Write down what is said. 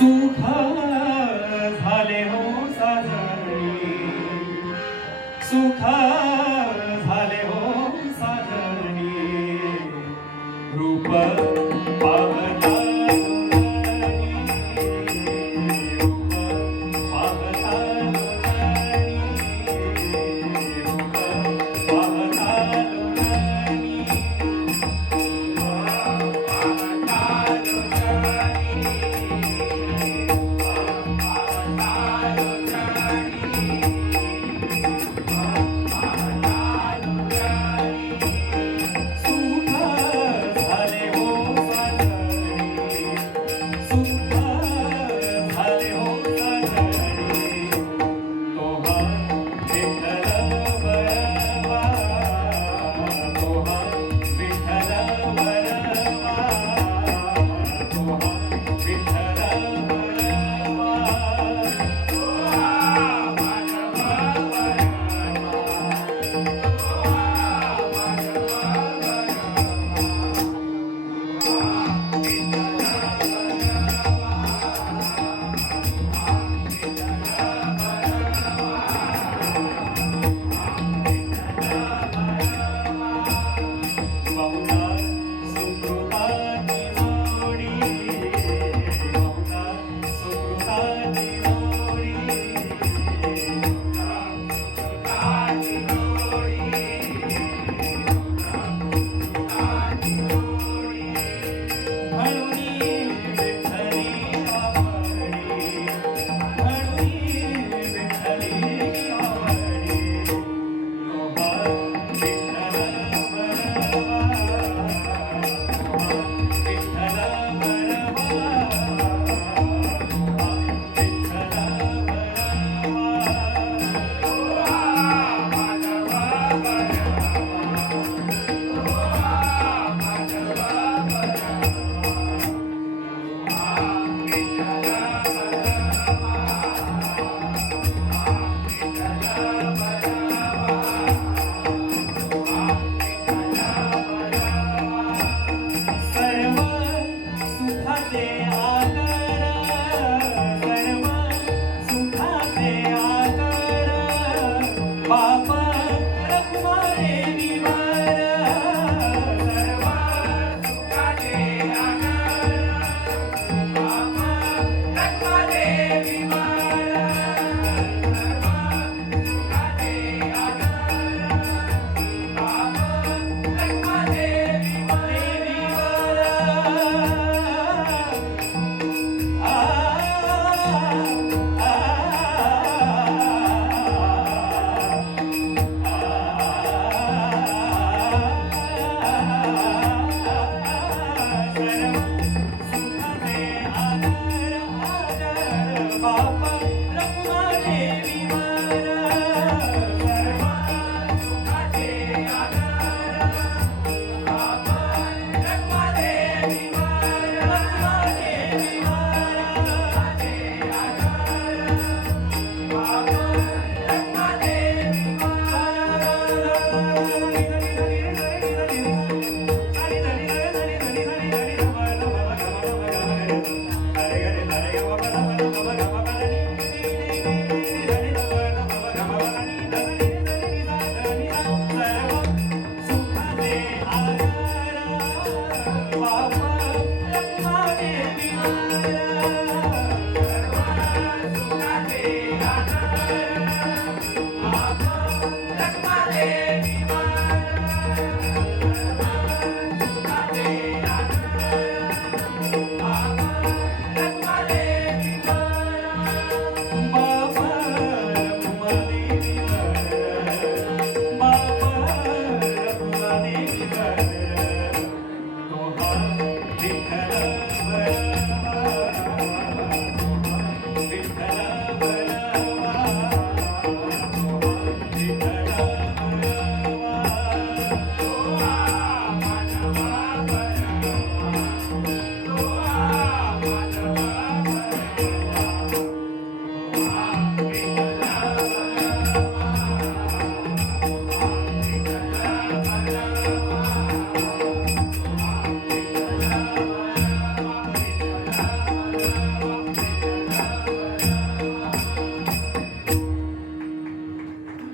सुखा झाले हो साजरे. सुख झाले हो साजरे. रूप Hey.